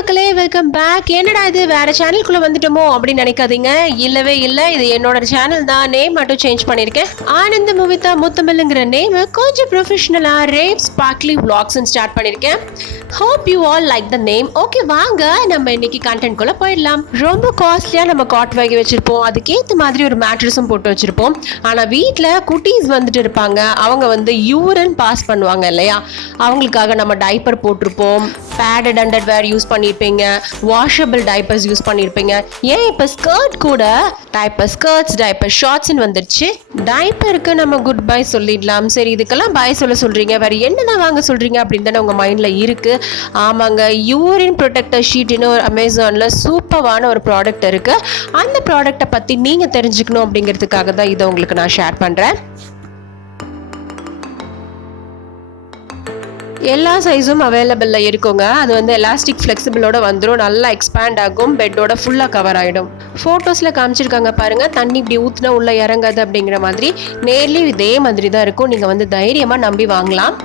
மக்களே, welcome back. என்னடா இது வேற சேனலுக்குள்ள வந்துட்டோமோ அப்படின்னு நினைக்காதீங்க. இல்லவே இல்லை, இது என்னோட சேனல் தான். நேம் மட்டும் சேஞ்ச் பண்ணியிருக்கேன். ஆனந்த மூவிதா முத்தமில்ங்கிற நேம் கொஞ்சம் ப்ரொஃபஷனலா ரேவ் ஸ்பார்க்லி விளாக்ஸ்ன்னு ஸ்டார்ட் பண்ணியிருக்கேன். Hope you all like the name. Okay, வாங்க நம்ம இன்னைக்கு கண்டென்ட் குள்ள போயிடலாம். ரொம்ப காஸ்ட்லியா நம்ம காட் வாங்கி வச்சிருப்போம், அதுக்கேற்ற மாதிரி ஒரு மேட்ரஸும் போட்டு வச்சிருப்போம். ஆனா வீட்டில் குட்டீஸ் வந்துட்டு இருப்பாங்க, அவங்க வந்து யூரின் பாஸ் பண்ணுவாங்க இல்லையா, அவங்களுக்காக நம்ம டைப்பர் போட்டிருப்போம், பேடட் அண்டர்வேர் யூஸ் பண்ணியிருப்பீங்க, வாஷபிள் டைப்பர்ஸ் யூஸ் பண்ணியிருப்பீங்க. ஏன் இப்போ ஸ்கர்ட் கூட டைப்பர் ஸ்கர்ட்ஸ், டைப்பர் ஷார்ட்ஸ்ன்னு வந்துருச்சு. டைப்பருக்கு நம்ம குட் பை சொல்லிடலாம். சரி, இதுக்கெல்லாம் பை சொல்றீங்க, வேற என்னதான் வாங்க சொல்றீங்க அப்படின்னு தானே உங்க மைண்ட்ல இருக்கு. ஆமாங்க, யூரின் ப்ரொடெக்டர் ஷீட்னு ஒரு அமேசான்ல சூப்பரான ஒரு ப்ராடக்ட் இருக்கு. அந்த ப்ராடக்ட்டை பத்தி நீங்க தெரிஞ்சுக்கணும் அப்படிங்கிறதுக்காக தான் இதை உங்களுக்கு நான் ஷேர் பண்றேன். எல்லா சைஸும் அவைலபிளில் இருக்குங்க. அது வந்து எலாஸ்டிக் ஃப்ளெக்சிபிளோட வந்துடும், நல்லா எக்ஸ்பேண்ட் ஆகும், பெட்டோட ஃபுல்லாக கவர் ஆகிடும். ஃபோட்டோஸில் காமிச்சிருக்காங்க பாருங்கள், தண்ணி இப்படி ஊற்றினா உள்ளே இறங்காது அப்படிங்கிற மாதிரி. நேர்லேயும் இதே மாதிரி தான் இருக்கும், நீங்கள் வந்து தைரியமாக நம்பி வாங்கலாம்.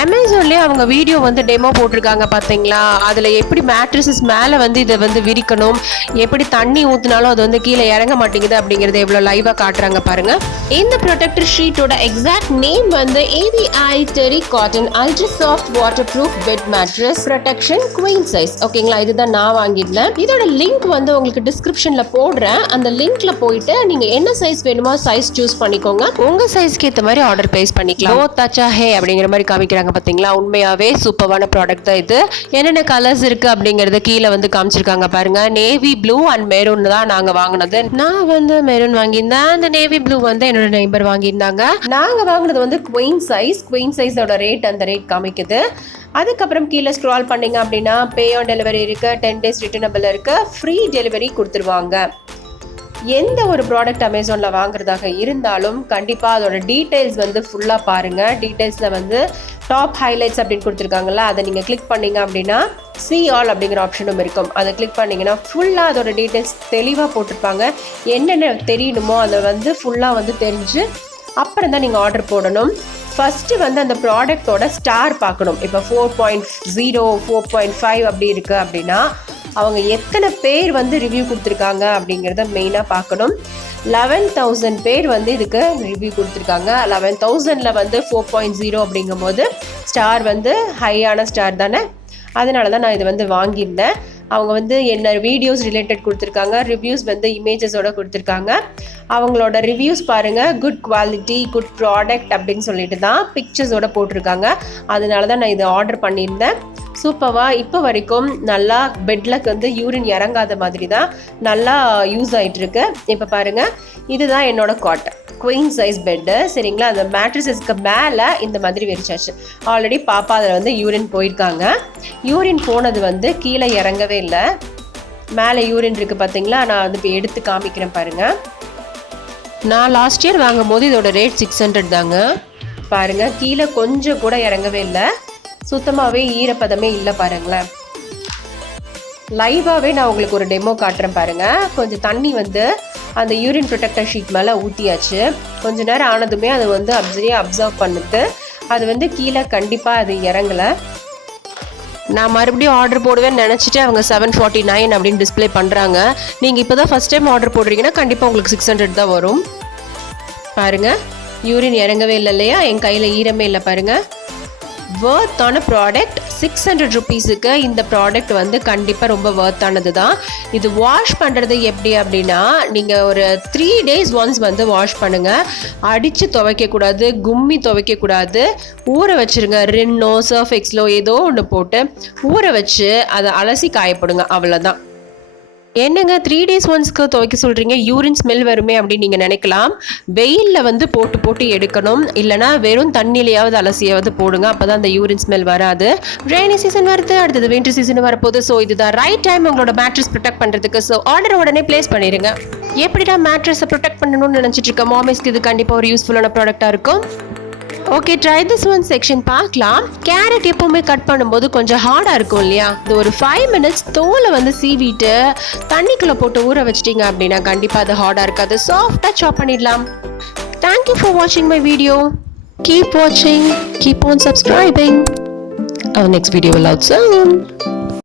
அமேசான்லேயே அவங்க வீடியோ வந்து டெமோ போட்டிருக்காங்க பார்த்தீங்களா, அதில் எப்படி மேட்ரஸஸ் மேலே வந்து இதை வந்து விரிக்கணும், எப்படி தண்ணி ஊற்றினாலும் அது வந்து கீழே இறங்க மாட்டேங்குது அப்படிங்கிறத எவ்வளோ லைவாக காட்டுறாங்க பாருங்க. இந்த ப்ரொடெக்டர் ஷீட்டோட எக்ஸாக்ட் நேம் வந்து AVI terry cotton ultra soft waterproof bed mattress protection queen size. ஓகேங்களா, இதுதான் நான் வாங்கியிருந்தேன். இதோட லிங்க் வந்து உங்களுக்கு டிஸ்கிரிப்ஷனில் போடுறேன். அந்த லிங்க்ல போயிட்டு நீங்கள் என்ன சைஸ் வேணுமோ சைஸ் சூஸ் பண்ணிக்கோங்க, உங்கள் சைஸ்க்கு ஏற்ற மாதிரி ஆர்டர் பிளேஸ் பண்ணிக்கலாம். ஓ தச்சா ஹே அப்படிங்கிற மாதிரி காமிக்கிறாங்க பாத்தீங்களா. உண்மையாவே சூப்பரான ப்ராடக்ட் தான் இது. என்னென்ன கலர்ஸ் இருக்கு அப்படிங்கறத கீழே வந்து காமிச்சிருக்காங்க பாருங்க. நேவி ப்ளூ அண்ட் மெரூன் தான் நாங்க வாங்கினது. நான் வந்து மெரூன் வாங்கியிருந்தேன், அந்த நேவி ப்ளூ வந்து என்னோட நெய்பர் வாங்கியிருந்தாங்க. நாங்க வாங்கினது வந்து குவீன் சைஸ். குவீன் சைஸோட ரேட் அந்த ரேட் காமிக்குது. அதுக்கப்புறம் கீழே ஸ்க்ரால் பண்ணீங்க அப்படின்னா பே ஆன் டெலிவரி இருக்கு, 10 days ரிட்டர்னபிள் இருக்கு, ஃப்ரீ டெலிவரி கொடுத்துருவாங்க. எந்த ஒரு ப்ராடக்ட் அமேசானில் வாங்குறதாக இருந்தாலும் கண்டிப்பாக அதோட டீட்டெயில்ஸ் வந்து ஃபுல்லாக பாருங்கள். டீட்டெயில்ஸில் வந்து டாப் ஹைலைட்ஸ் அப்படின்னு கொடுத்துருக்காங்கல்ல, அதை நீங்கள் கிளிக் பண்ணிங்க அப்படின்னா see all அப்படிங்கிற ஆப்ஷனும் இருக்கும். அதை கிளிக் பண்ணிங்கன்னா ஃபுல்லாக அதோட டீட்டெயில்ஸ் தெளிவாக போட்டிருப்பாங்க. என்னென்ன தெரியணுமோ அதை வந்து ஃபுல்லாக வந்து தெரிஞ்சு அப்புறம் தான் நீங்கள் ஆர்டர் போடணும். ஃபஸ்ட்டு வந்து அந்த ப்ராடக்டோட ஸ்டார் பார்க்கணும். இப்போ 4.0 4.5 அப்படி இருக்குது அப்படின்னா அவங்க எத்தனை பேர் வந்து ரிவ்யூ கொடுத்துருக்காங்க அப்படிங்கிறத மெயினாக பார்க்கணும். 11,000 பேர் வந்து இதுக்கு ரிவ்யூ கொடுத்துருக்காங்க. 11,000ல் வந்து 4.0 அப்படிங்கும் போது ஸ்டார் வந்து ஹையான ஸ்டார் தானே, அதனால தான் நான் இது வந்து வாங்கியிருந்தேன். அவங்க வந்து என்ன வீடியோஸ் ரிலேட்டட் கொடுத்துருக்காங்க, ரிவ்யூஸ் வந்து இமேஜஸோட கொடுத்துருக்காங்க. அவங்களோட ரிவ்யூஸ் பாருங்கள், குட் குவாலிட்டி, குட் ப்ராடக்ட் அப்படின்னு சொல்லிட்டு தான் பிக்சர்ஸோட போட்டிருக்காங்க. அதனால தான் நான் இதை ஆர்டர் பண்ணியிருந்தேன். சூப்பராக இப்போ வரைக்கும் நல்லா பெட்டில் வந்து யூரின் இறங்காத மாதிரி தான் நல்லா யூஸ் ஆகிட்டு இருக்கு. இப்போ பாருங்கள், இதுதான் என்னோட காட் குவீன் சைஸ் பெட்டு. சரிங்களா, அந்த மேட்ரஸஸ்க்கு மேலே இந்த மாதிரி விரிச்சாச்சு. ஆல்ரெடி பாப்பா அதில் வந்து யூரின் போயிருக்காங்க. யூரின் போனது வந்து கீழே இறங்கவே இல்லை, மேலே யூரின் இருக்குது பார்த்தீங்களா. நான் வந்து இப்போ எடுத்து காமிக்கிறேன் பாருங்கள். நான் லாஸ்ட் இயர் வாங்கும் போது இதோட ரேட் 600 தாங்க. பாருங்கள், கீழே கொஞ்சம் கூட இறங்கவே இல்லை, சுத்தமாகவே ஈரப்பதமே இல்லை பாருங்களேன். லைவாகவே நான் உங்களுக்கு ஒரு டெமோ காட்டுறேன் பாருங்கள். கொஞ்சம் தண்ணி வந்து அந்த யூரின் ப்ரொடெக்டர் ஷீட் மேலே ஊற்றியாச்சு. கொஞ்ச நேரம் ஆனதுமே அது வந்து அப்சர்வ் பண்ணுது. அது வந்து கீழே கண்டிப்பாக அது இறங்கலை. நான் மறுபடியும் ஆர்டர் போடுவேன்னு நினச்சிட்டு அவங்க 749 அப்படின்னு டிஸ்பிளே பண்ணுறாங்க. நீங்கள் இப்போ தான் ஃபஸ்ட் டைம் ஆர்டர் போடுறீங்கன்னா கண்டிப்பாக உங்களுக்கு 600 தான் வரும். பாருங்கள், யூரின் இறங்கவே இல்லை இல்லையா, என் கையில் ஈரமே இல்லை பாருங்கள். வர்த்தான ப்ராடக்ட். 600 ருபீஸுக்கு இந்த ப்ராடக்ட் வந்து கண்டிப்பாக ரொம்ப வர்த்தானது தான். இது வாஷ் பண்ணுறது எப்படி அப்படின்னா, நீங்கள் ஒரு 3 days ஒன்ஸ் வந்து வாஷ் பண்ணுங்கள். அடித்து துவைக்கக்கூடாது, கும்மி துவைக்கக்கூடாது, ஊற வச்சுருங்க. ரின்னோ சர்ஃப் எக்ஸ்லோ ஏதோ ஒன்று போட்டு ஊற வச்சு அதை அலசி காயப்படுங்க, அவ்வளோதான். என்னங்க 3 days ஒன்ஸ்க்கு துவைக்க சொல்கிறீங்க, யூரின் ஸ்மெல் வருமே அப்படின்னு நீங்கள் நினைக்கலாம். வெயிலில் வந்து போட்டு எடுக்கணும், இல்லைனா வெறும் தண்ணியிலையாவது அலசியாவது போடுங்க, அப்போ தான் அந்த யூரின் ஸ்மெல் வராது. ரெய்னி சீசன் வருது, அடுத்தது வின்டர் சீசன் வரப்போகுது. ஸோ இதுதான் ரைட் டைம் உங்களோட மேட்ரஸ் ப்ரொடெக்ட் பண்ணுறதுக்கு. ஸோ ஆர்டர் உடனே பிளேஸ் பண்ணிடுங்க. எப்படிடா மேட்ரஸை ப்ரொடெக்ட் பண்ணணும்னு நினச்சிட்டு இருக்க மாமிஸ்க்கு இது கண்டிப்பாக ஒரு யூஸ்ஃபுல்லான ப்ராடக்டாக இருக்கும். Okay, try this one section பார்க்கலாம். கேரட் எப்பவுமே கட் பண்ணும்போது கொஞ்சம் ஹார்டாக இருக்கும் இல்லையா, இது ஒரு 5 minutes தோலை வந்து சீவிட்டு தண்ணிக்குள்ளே போட்டு ஊற வச்சிட்டிங்க அப்படின்னா கண்டிப்பாக அது ஹார்டாக இருக்காது, சாஃப்டாக சாப் பண்ணிடலாம். Thank you for watching my video. Keep watching, keep on subscribing. Our next video will out soon.